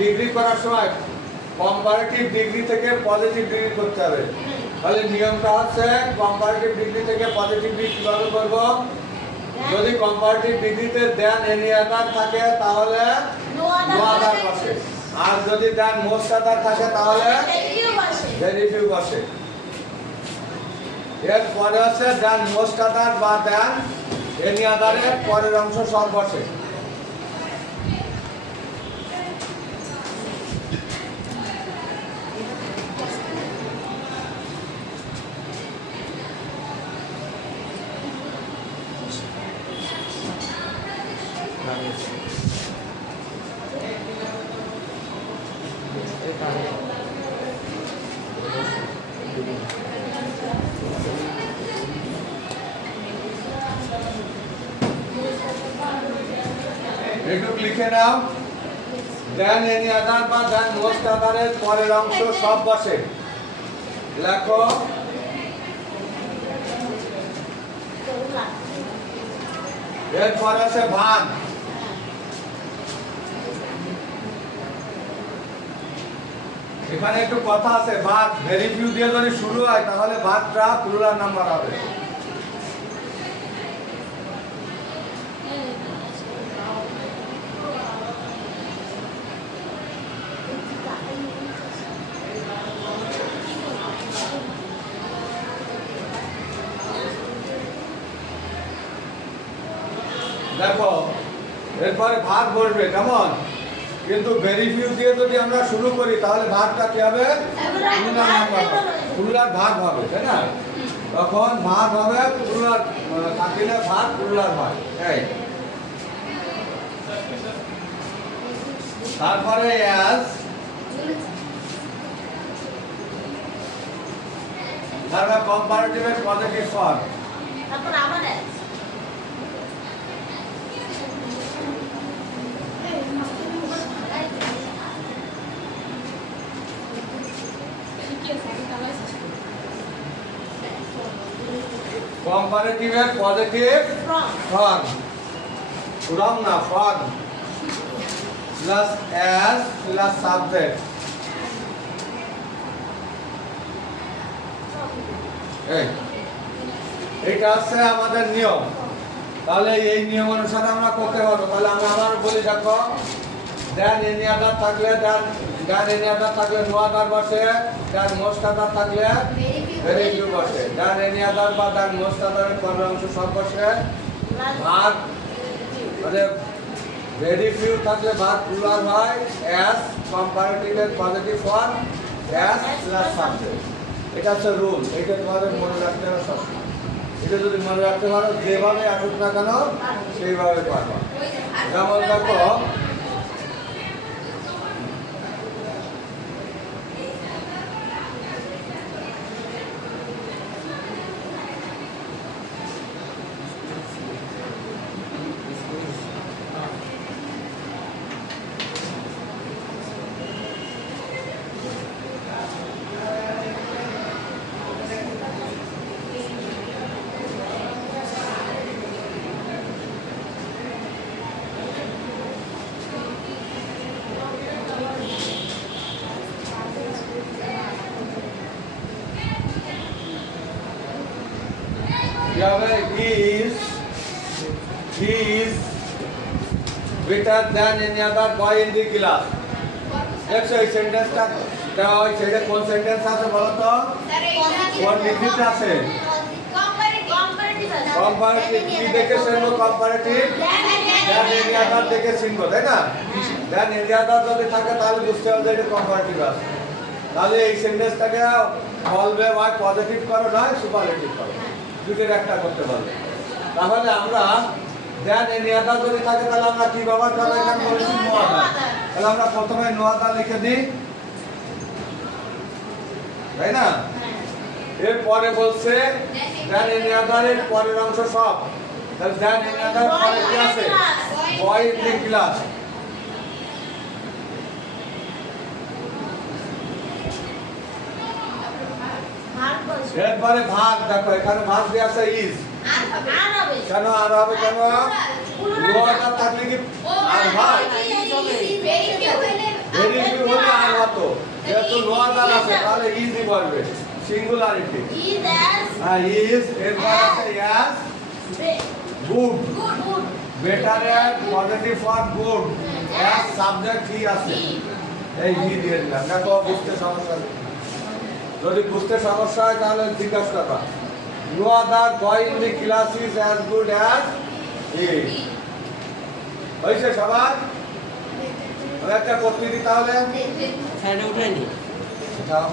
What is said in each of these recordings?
Degree করার সময় comparative degree থেকে পজিটিভ ডিগ্রি করতে হবে। তাহলে নিয়মটা হচ্ছে কম্পারেটিভ ডিগ্রি থেকে পজিটিভ ডিগ্রি কিভাবে করব? যদি কম্পারেটিভ ডিগ্রিতে দেন এনি আদার থাকে তাহলে নো আদার বসে, আর যদি দেন মোস্ট আদার থাকে তাহলে ভেরি ফিউ বসে। এরপরে হচ্ছে দেন মোস্ট আদার বা দেন এনি আদারের পরের অংশ সব বসে। একটু লিখে নাও, দেন এনি আদার বা দেন মোস্ট আদারের পরের অংশ সব বসে। লেখো এরপরে আছে ভাগ। এখানে একটু কথা আছে, ভাগ ভেরি ফিউ দিয়ে যদি শুরু হয় তাহলে ভাগটা প্লুরাল নাম্বার হবে। দেখো এরপরে ভাগ বসবে কেমন, কিন্তু ভেরি ফিউ দিয়ে যদি আমরা শুরু করি তাহলে ভাগটা কি হবে? প্লুরাল ভাগ হবে, তাই না? তখন ভাগ হবে প্লুরাল, থাকিলে ভাগ প্লুরাল হয়। এই তারপরে অ্যাজ, তারপর কম্পারেটিভের পজিটিভ ফর্ম, তারপর আবার কম্পারেটিভের পজিটিভ ফর্ম, ফর্ম না form, plus as plus subject. এইটা হচ্ছে আমাদের নিয়ম। তাহলে এই নিয়ম অনুসারে আমরা করতে পারবো। তাহলে আমরা আবার বলি, দেখো দেন এনি আদার থাকলে দেন এনি আদার থাকলে নো আদার বসে, দেন মোস্ট আদার থাকলে ভেরি ফিউ বসে, দেন এনি আদার বা দেন মোস্ট আদারের পরের অংশ সব বসে। ভাগ মানে ভেরি ফিউ থাকলে ভাগ প্লুরাল হয়, অ্যাজ কম্পারেটিভের positive form, as plus subject. এটা হচ্ছে রুল, এটা তোমাদের মনে রাখতে হবে সবসময়। এটা যদি মনে রাখতে পারো যেভাবে আসুক না কেন সেইভাবে পারবা। যেমন দেখো he is better than any other boy in the class. দেখছো এই সেন্টেন্সটা দেওয়া হয়েছে, এটা কোন সেন্টেন্স আছে বলো তো? কোন ডিজিট আছে? কম্পারেটিভ কি দেখে চিনবো? কম্পারেটিভ দেন এনি আদার দেখে চিনবো, তাই না? দেন এনি আদার যদি থাকে তাহলে বুঝতে হবে যে এটা কম্পারেটিভ আছে। তাহলে এই সেন্টেন্সটাকে বলবে হয় পজিটিভ করো নয় সুপারলেটিভ করো, দুটোর একটা করতে পারবে। তাহলে আমরা দেন এনি আদার যদি থাকে তাহলে আমরা কি ব্যবহার করবো? এখানে বলেছি নো আদার। তাহলে আমরা প্রথমে নো আদার লিখে দিই, তাই না? এরপরে বলছে দেন এনি আদারের পরের অংশ সব। তাহলে দেন এনি আদার পরে কি আছে? বয় ইন দি ক্লাস। এরপরে ভাগ, দেখো এখানে ভাগ দিয়ে আছে ইজ। কেন আর হবে? কেন নো আদার থাকলে কি আর ভাগ? ভেরি তো যেহেতু নো আদার আছে তাহলে ইজই বলবে সিঙ্গুলারিটি হ্যাঁ ইজ এরপর আছে ইয়াস গুড বেটার এর positive for good as subject কি আছে এই হি দিয়ে দিলাম দেখো বুঝতে সমস্যা যদি বুঝতে সমস্যা হয় তাহলে জিজ্ঞাসা করবা no other boy in the class is as good as he হইছে সবার একটা করতে দি তাহলে সাইডে উঠাইনি উঠাও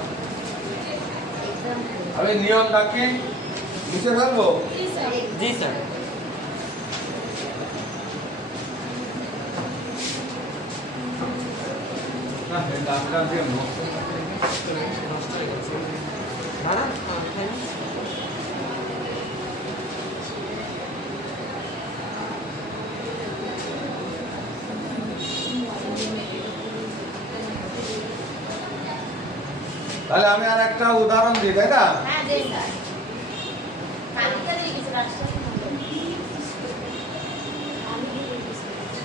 আমি নিয়ম ডাকি লিখে ফেলবো জি স্যার না এটা আমরা দিয়ে নোট না না তাহলে আমি আর একটা উদাহরণ দিই তাই না হ্যাঁ দেই স্যার কালকে দিয়ে কিছু রাস্তা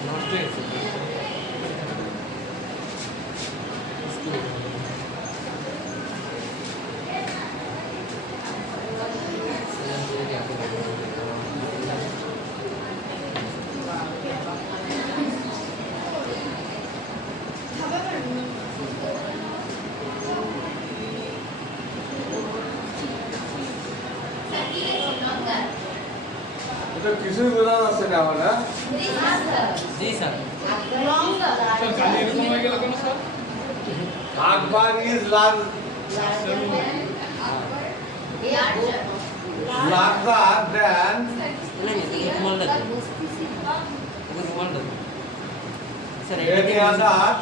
নষ্ট হয়েছে এটা কিছুই বোঝা যাচ্ছে না আমার না জি sir Akbar is larger than রুমালটা দেন রুমালটা then sir any other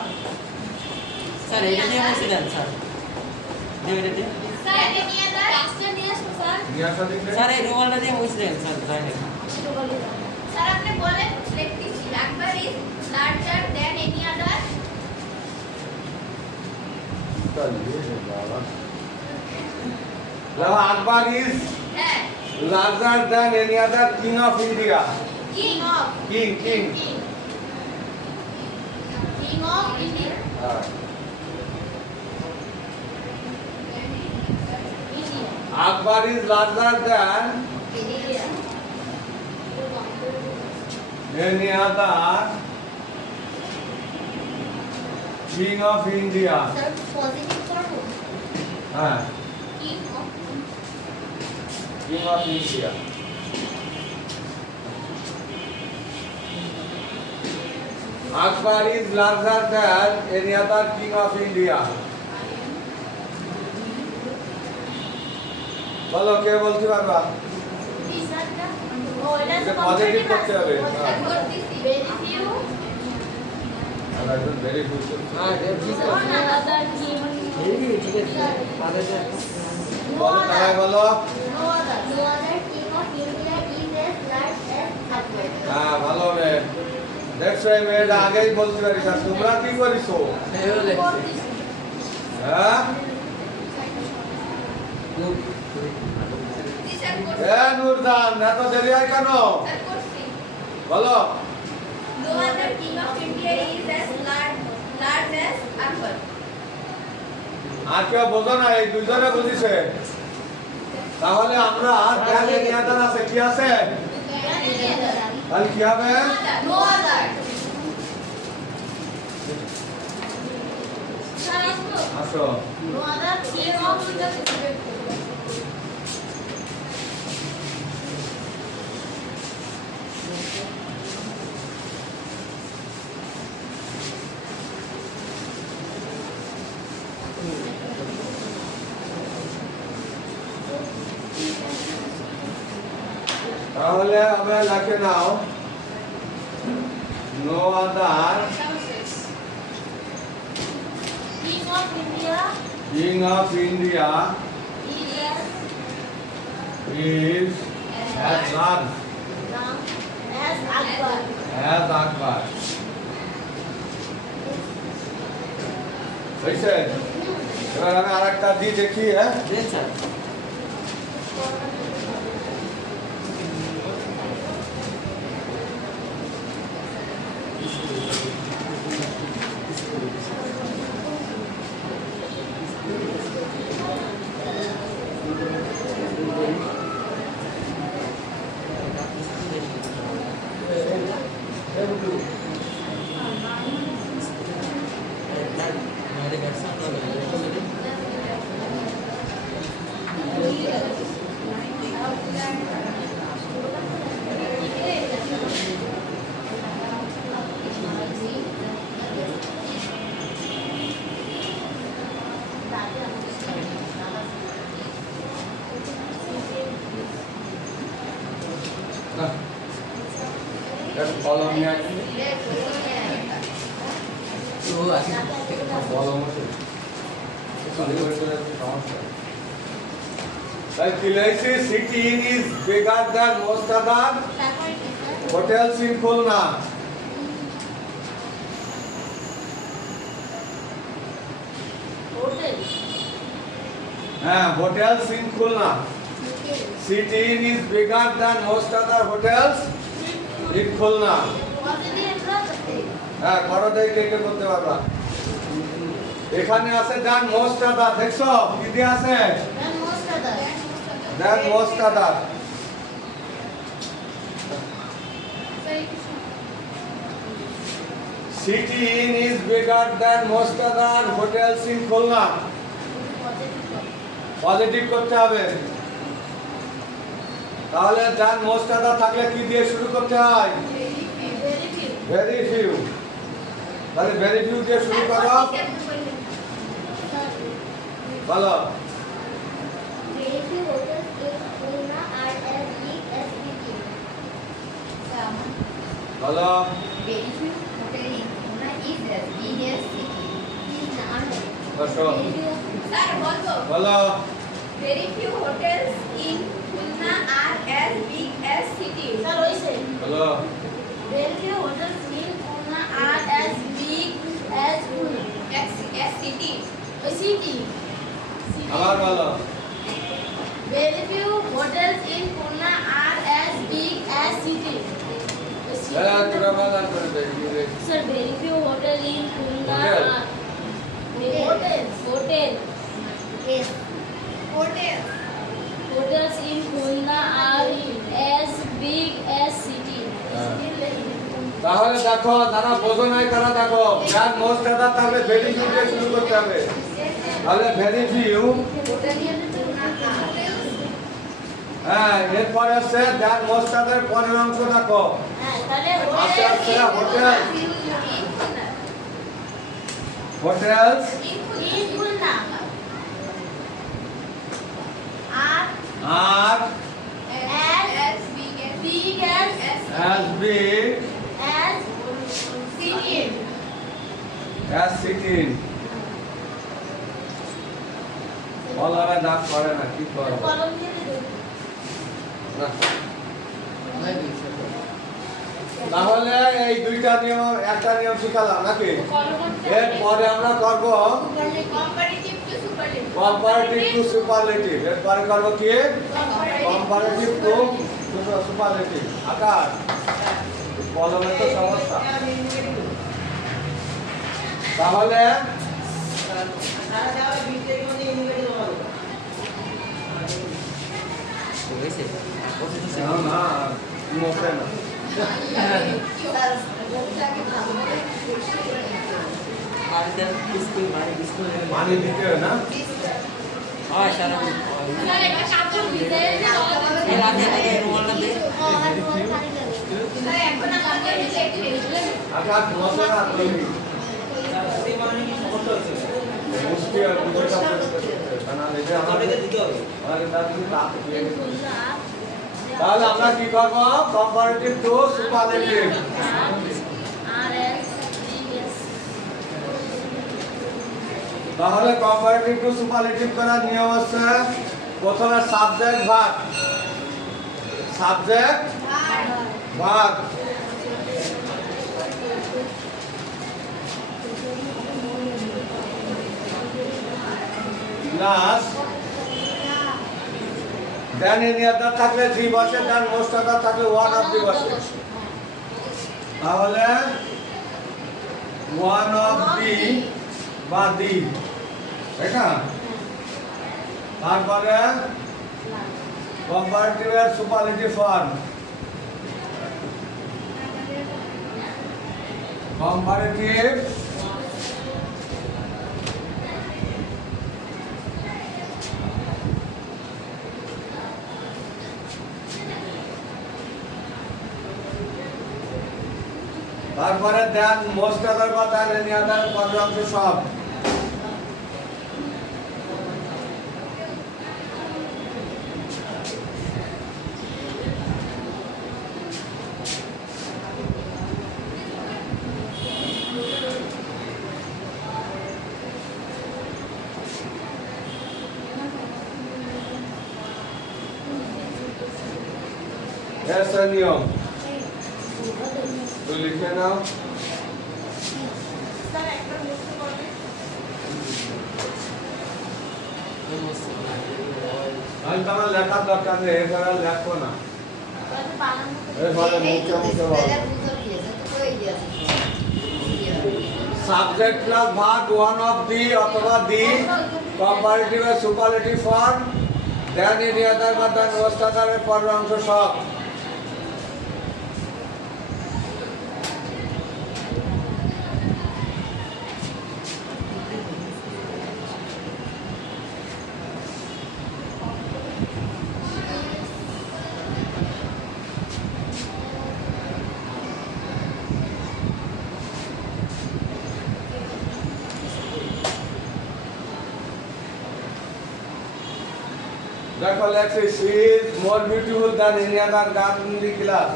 sir এটা দিয়ে মুছে দেন স্যার এটা দিয়ে নিয়ে আসা দেখলে স্যার এই রুমালটা দিয়ে মুছে দেন স্যার তাই না স্যার আপনি বলেন লিখতেছি Akbar is larger than any other Akbar is হ্যাঁ larger than any other king of India. King of King. King of India India Akbar is larger than India any other king of India. Sir positive করব হ্যাঁ king of king of India. Akbar is larger than any other king of India. বলো কে বলতে পারবা টিচারটা ও এটা এটা positive করতে হবে। Positive করতেছি ভেরি ফিউ আর একজন ভেরি গুড হ্যাঁ ঠিক আছে অন আদার কিং ঠিক আছে তাদের বলো তাই বলো no other king of India is as large as Akbar হ্যাঁ ভালো হবে দেখছো এই মেয়েটা আগেই বলতে পারিস আর তোমরা কি করিছো হ্যাঁ টিচার এ নুরদান এত দেরি হয় কেন করছি বলো no other king of India is as large as Akbar আর কেউ বোঝো না এই দুইজনে বুঝিছে তাহলে আমরা জ্ঞান নিয়াদান আছে কি আছে তাহলে কি হবে no other আসো no other king of India তাহলে আমরা লিখে নাও no other king of India king of India is is as large as Akbar as Akbar হয়েছে এবার আমি আরেকটা দিয়ে দেখি হ্যাঁ দেন স্যার কলম নিয়ে আসি তো আছে কলম আছে সমস্যা তাই পিলাইসি City Inn is bigger than most other hotels in Khulna হ্যাঁ hotels in Khulna City Inn is bigger than most other hotels in Khulna হ্যাঁ করো দেখে কে করতে পারবা এখানে আছে দ্যান মোস্ট আদার দেখছো কি দিয়ে আছে than most other city Inn is bigger than most other hotels in Khulna positive করতে হবে তাহলে দ্যান মোস্ট আদার থাকলে কি দিয়ে শুরু করতে হয় ভেরি ফিউ তাহলে ভেরি ফিউ দিয়ে শুরু করো বলো বলো বসো স্যার বলবো বলো very few hotels in Khulna are as big as cities. Sir, what is it? বলো Very few hotels in Khulna are as big as Khulna. As cities. A city. আবার বলো Very few hotels in Khulna are as big as cities. A city. তোরা বলা করে দে Sir, very few hotels in Khulna Hotel. are hotel. Yes. Hotel. Hotels in Khulna are as big as cities. তাহলে দেখো যারা বোঝো নাই তারা দেখো যার মোস্ট আদার তাহলে ভেরি ফিউ দিয়ে শুরু করতে হবে তাহলে ভেরি ফিউ হ্যাঁ এরপরে আছে যার মোস্ট আদার পরের অংশ দেখো আস্তে আস্তে হোটেল হোটেলস আর as big as city বলারা ডাক করে না কি করে না। তাহলে এই দুইটা নিয়ম একটা নিয়ম শিখালাম নাকি এরপরে আমরা করব কম্পারেটিভ টু সুপারলেটিভ এরপরে করব কি কম্পারেটিভ টু সুপারলেটিভ আকার কলমের তো সমস্যা তাহলে হয়েছে না না মোটে না আর স্যার স্কুল পানি দিতে হয় না হয় স্যার এর আগে রুমালটা দিয়ে আকার বসে না তুমি মুশকিল আর বুঝে না লেগে আমাদের দিতে হবে আমাদের তার জন্য তাপ দিয়ে তাহলে আমরা কি করব কম্পারেটিভ টু সুপারলেটিভ তাহলে কম্পারেটিভ টু সুপারলেটিভ করার নিয়ম হচ্ছে প্রথমে সাবজেক্ট ভাগ প্লাস দেন এনি আদার থাকলে 3 বসে দেন মোস্ট আদার থাকলে 1 অফ দি বসে তাহলে 1 অফ দি বা দি এটা তারপরে কম্পারেটিভ এর সুপারলেটিভ ফর্ম কম্পারেটিভ তারপরে দেন মোস্ট আদার বা দেন এনি আদার পরের অংশ সব ऐसा नियम तो लिखे नाও স্যার একটা মুক্ত করবে আমি তোমার লেখার দরকার নেই এভাবে লেখো না হয়তো বানানো এভাবে মুখে বলো subject plus verb one of the অথবা দি কম্পারেটিভ আর superlative form than any other বা দেন ওয়াস্ট আদারের পরের অংশ সব দেখো লেখছে she is more beautiful than any other girl in the class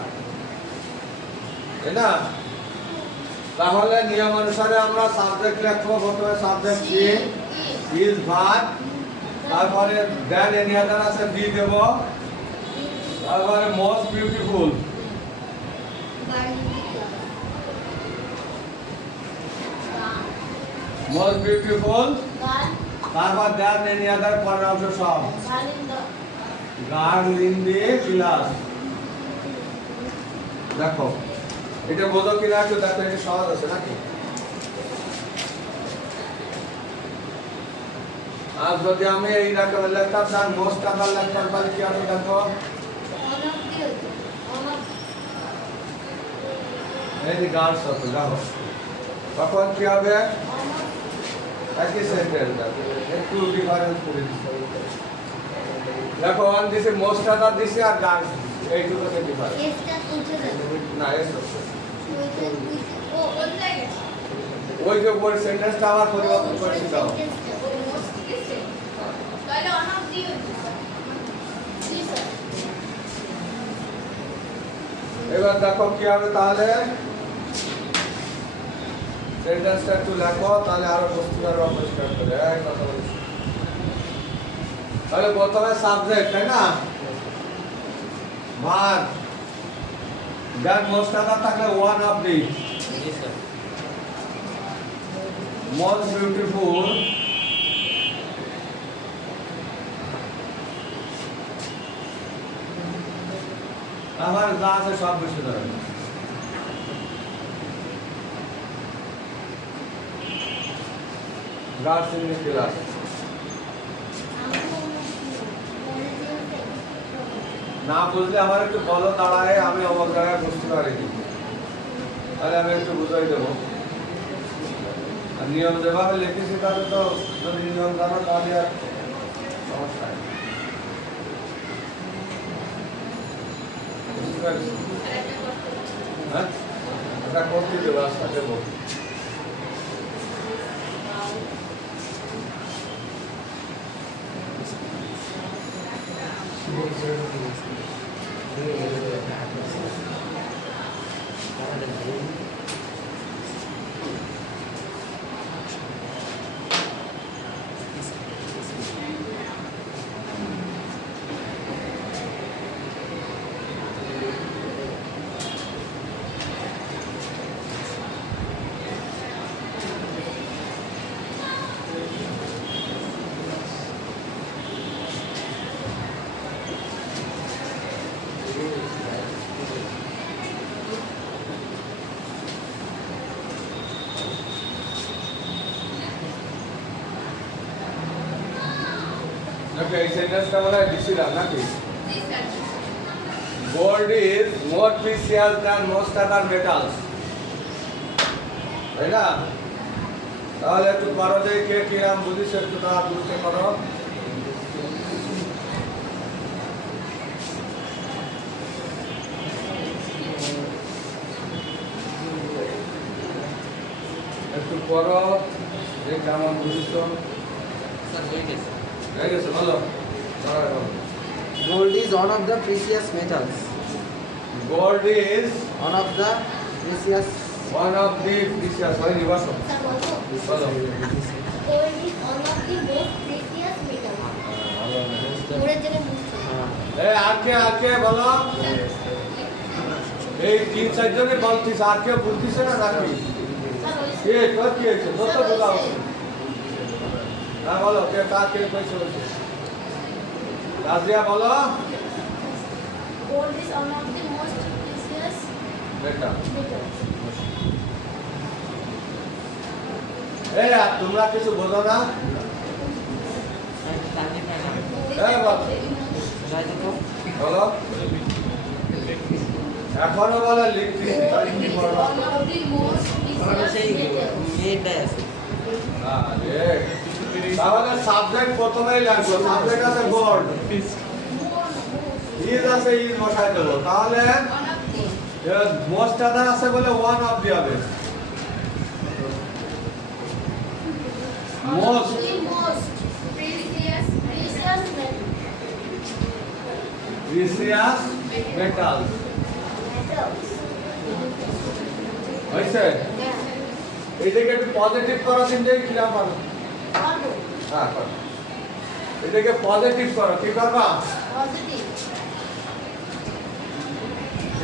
তাই না তাহলে নিয়ম অনুসারে আমরা সাবজেক্ট লিখবো প্রথমে সাবজেক্ট she is ভার্ব তারপরে দেন এনি আদার আছে দি দেব তারপরে মোস্ট বিউটিফুল মোস্ট বিউটিফুল তারপর দেন এনি আদার পরের অংশ সব গার্ল ইন দি ক্লাস দেখো এটা বোঝো কি না একটু দেখো এটা সহজ আছে নাকি আর যদি আমি এই রকম লেখতাম তার মোস্ট আদার লেখতাম তাহলে কি হবে দেখো এই যে গার্লস হবে দেখো তখন কি হবে একই সেন্টেন্স আছে একটু ডিফারেন্স করে দিতে দেখো অন দিছে মোস্ট আদার দিছে আর গার্লস এইটুকু সে ডিফারেন্স না এস ওই যে ওই সেন্টেন্সটা আবার পরিবর্তন করে দাও তাহলে on of the G sir এবার দেখো কি হবে তাহলে সেন্টেন্সটা একটু লেখো তাহলে আরো পরিষ্কার পরিষ্কার করে এই কথা বলছি তাহলে প্রথমে সাবজেক্ট তাই না ভার্ব দেন মোস্ট আদার থাকলে one of the G sir most beautiful আমার যা আছে সব বেশি ধরে গার্লস ইন দি ক্লাস না বুঝলে আমার একটু বলো দাঁড়ায় আমি আমার জায়গায় বুঝতে পারিনি তাহলে আমি একটু বুঝাই দেবো আর নিয়ম যেভাবে লিখেছি তাহলে তো যদি নিয়ম জানো তাহলে আর সমস্যা নেই বুঝতে পারছি হ্যাঁ এটা করতে দেবো রাস্তা দেবো Okay, এই সেন্টেন্সটা বলা দিছিলাম নাকি জি sir gold is more precious than most other metals তাই না তাহলে একটু করো যে কে কি নাম বুঝিস একটু তারা বুঝতে করো একটু করো যে কেমন বুঝিস স্যার হয়ে গেছে হয়ে গেছে ভালো Gold is one of the precious metals. gold is One of the precious. one of the precious হয়নি বসো স্যার বলবো বলো gold is one of the most precious metals ওরে জেনে বুঝছো এই আজকে বলো স্যার এই তিন চারজনে বলতিস আর কেউ বলতিছে না নাকি কে তোর কি হয়েছে তোর তো বোঝা উচিত হ্যাঁ বলো কে কার কে কইছে বলছে রাজিয়া বলো Gold is one of the most precious বেটা metals. এই আর তোমরা কিছু বোঝো না টার্নিং হয় না এই বল রাইট তো বলো এখনো বলে লিখতিস তাই কি Gold is বলবো one of the most আমাদের সেই precious metals. এইটাই আছে আরে তাহলে সাবজেক্ট প্রথমেই লাগবে সাবজেক্ট আছে গোল্ড ইজ আছে ইজ বসাই দেবো তাহলে One of the most other আছে বলে ওয়ান অফ দি হবে one of Most. the most precious metal. Precious metal Metals. হয়েছে Yeah. এটাকে একটু পজিটিভ করো কিন্তু কিরাম পারো One হ্যাঁ করো এটাকে পজিটিভ করো কি করবা positive.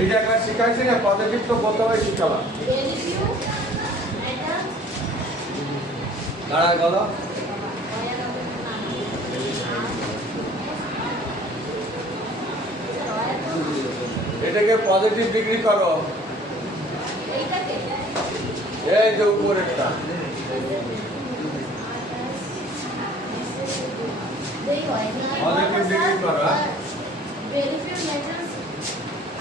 এটা একবার শিখাইছি না পজিটিভ তো প্রথমে শিখাবা Very few metals. দাঁড়ায় বলো এটাকে পজিটিভ ডিগ্রি করো এইটাকে এই যে উপরেরটা they হয় না Positive degree করো, হ্যাঁ? very few metals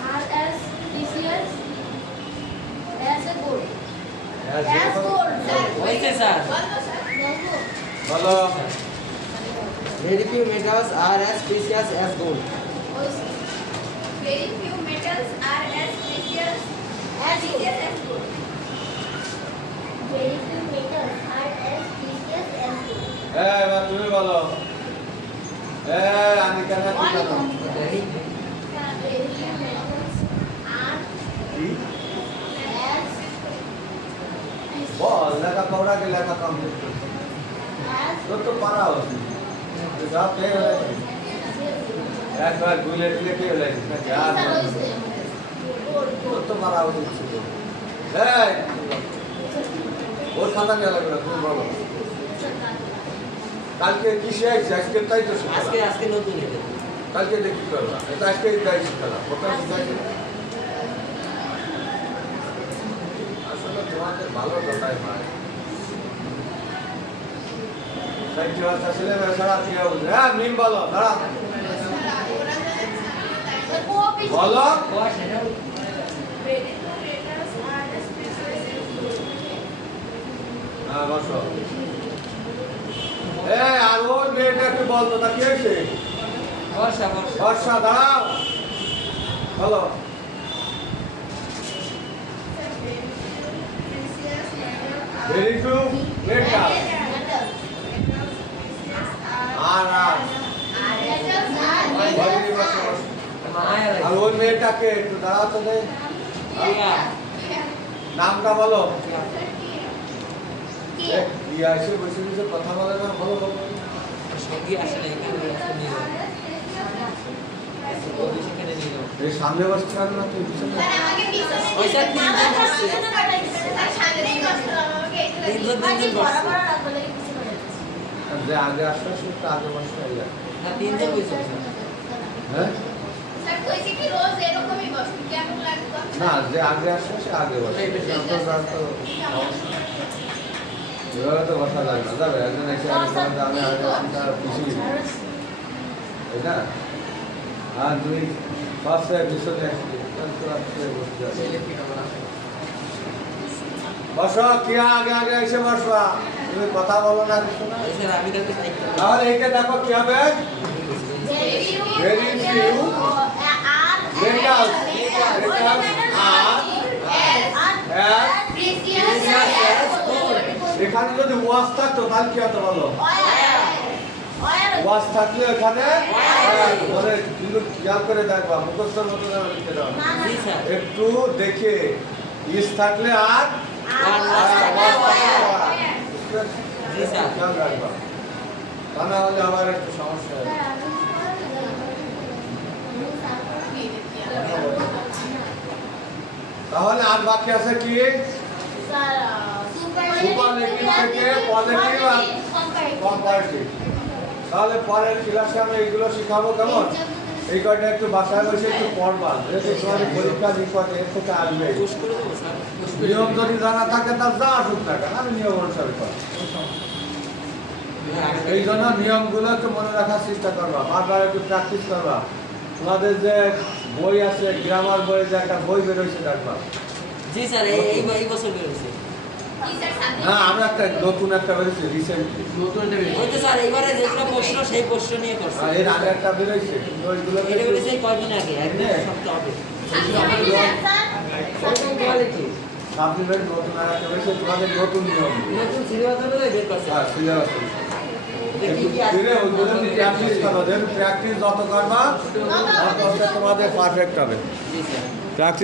are as precious as a gold. As gold, sir. হয়েছে স্যার বলো Very few metals are as precious as gold. Very few metals are as precious as gold. Very few metals are as precious as gold. এবার তুমি বলো আনিকা না কি কথা Very few metals are কি? as বল লেখা পড়া কে লেখা কমপ্লিট করছো as তোর তো পারা হচ্ছে সব পেয়ে গেছে একবার গুলে দিলে কি হলো নাকি আর তোর তো পারা উচিত ছিল এই ওর খাতা নিয়ে লাগবে না, তুমি বলো কালকে কি শেষ আজকে তাই তো আজকে শিখালাম আজকে নতুন এটা কালকে দেখি করবা এটা আজকে তাই শিখালাম প্রথম শিখাইছি আসলে তোমাদের ভালো কথাই হয় তাই কি হচ্ছে ছেলে মেয়ে সারা কি হবে হ্যাঁ মিম বলো দাঁড়া বলো হ্যাঁ বসো আর ওই মেয়েটা একটু বলতো তা কি হয়েছে বর্ষা বর্ষা বর্ষা দাঁড়াও বলো ভেরি টু মেটাল আর বলি বসো বসো মায়া আর লাগে ওই মেয়েটাকে একটু দাঁড়াতে দে ইয়া নামটা বলো কে? ইয়া এসে বসে বসে কথা বলে না বলো বলো সঙ্গী আসলে এখানে নিয়ে যাও সেখানে নিয়ে যাও এই সামনে বসতে পারবে না তুই পিছনে ওই স্যার তিনজন বসছে তিনজন বসছে আর যে আগে আসবে সে তো আগে বসতে হবে না তিনজন বসছে হ্যাঁ না যে আগে আসবে সে আগে বসে এভাবে তো বসা যায় না যাবে একজন এসে আগে বলবে, আমি আগে আসি, তার পিছিয়ে দিই। তাই না আর দুই পাশে পিছনে আসবে তাহলে তো আসলে বসতে হবে বসো কি আগে আগে এসে বসবা তুমি কথা বলো না কিছু না ওই স্যার আমি কালকে সাইড তাহলে এইটা দেখো কি হবে Very few metals এখানে যদি ওয়াশ থাকতো তাহলে কি হতো বলো ওয়াশ থাকলে এখানে মানে কিন্তু খেয়াল করে দেখবা মুখস্থর মতো যেন লিখে দাও জি স্যার একটু দেখে ইস থাকলে আর জি স্যার খেয়াল রাখবা তা না হলে আবার একটু সমস্যা হবে তাহলে আর বাকি আছে কি স্যার সুপারলেটিভ থেকে পজিটিভ আর কম্পারেটিভ। তাহলে পরের ক্লাসে আমরা এইগুলো শিখাবো কেমন? এই কয়টা একটু বাসায় বসে একটু পড়বা, যেহেতু তোমাদের পরীক্ষা নিকটে এর থেকে আসবে। পুশ করে দেবো স্যার। নিয়ম যদি জানা থাকে তার যা আসুক না কেন, আমি নিয়ম অনুসারে করো। এই জন্য নিয়মগুলো একটু মনে রাখার চেষ্টা করবা, বারবার একটু প্র্যাকটিস করবা। তোমাদের যে বই আছে, গ্রামার বই, যে একটা বই বেরোইছে দেখবা। জি স্যার, এই বছর বেরোছে। না, আমরা একটা নতুন একটা বেরোইছে রিসেন্টলি। ওই তো স্যার এবারে যেগুলো প্রশ্ন সেই প্রশ্ন নিয়ে করছে। আর এর আগে একটা বেরোইছে, ওইগুলো এটা বেরোছে কয়দিন আগে, একদিন সপ্তাহ হবে। কোয়ালিটি সাপ্লিমেন্ট নতুন আর একটা বেরোইছে, তোমাদের নতুন নিয়ম। নতুন সিলেবাস অনুযায়ী বের করছে। হ্যাঁ, সিলেবাস। একটু ফিরে ওইগুলো প্র্যাকটিস করো, যেহেতু প্র্যাকটিস যত করবা তত হচ্ছে তোমাদের পারফেক্ট হবে। জি স্যার। প্র্যাকটিস